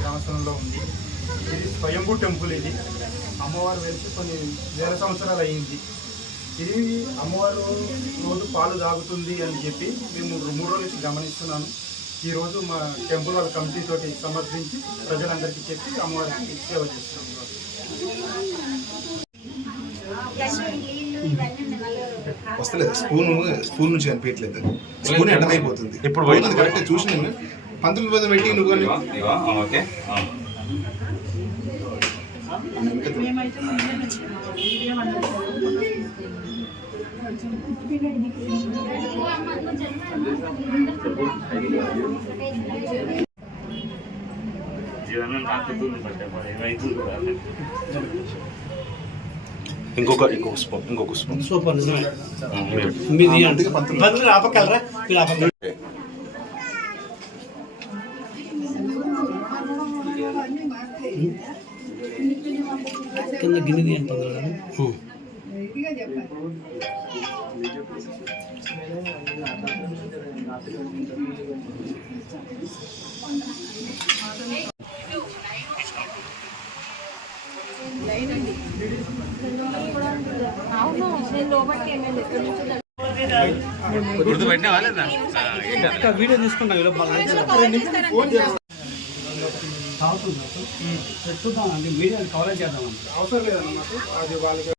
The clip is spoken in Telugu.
గ్రామస్థలంలో ఉంది. ఇది స్వయంభూ టెంపుల్. ఇది అమ్మవారు వెలిసి కొన్ని వేల సంవత్సరాలు అయ్యింది. ఇది అమ్మవారు రోజు పాలు తాగుతుంది అని చెప్పి మేము 3 రోజుల నుంచి గమనిస్తున్నాను. ఈరోజు మా టెంపుల్ వాళ్ళ కమిటీ తోటి సమర్పించి ప్రజలందరికీ చెప్పి అమ్మవారికి సేవ చేస్తున్నాం. వస్తలేదు, స్పూన్ నుంచి కనిపించట్లేదు, స్పూన్ అడ్డమైపోతుంది. ఇప్పుడు కరెక్ట్ చూసి నేను 19 పెట్టి నువ్వు ఓకే ఇంకొక స్పూన్ సూపర్. మీది ఆపగలరా? మీరు ఆపగలరా? కింద గిన్నెది అంటారు కదా. వీడియో తీసుకుంటాం. చూద్దాం అండి, మీడియా కవరేజ్ చేద్దాం. అవసరం లేదన్నమాట. అది వాళ్ళకి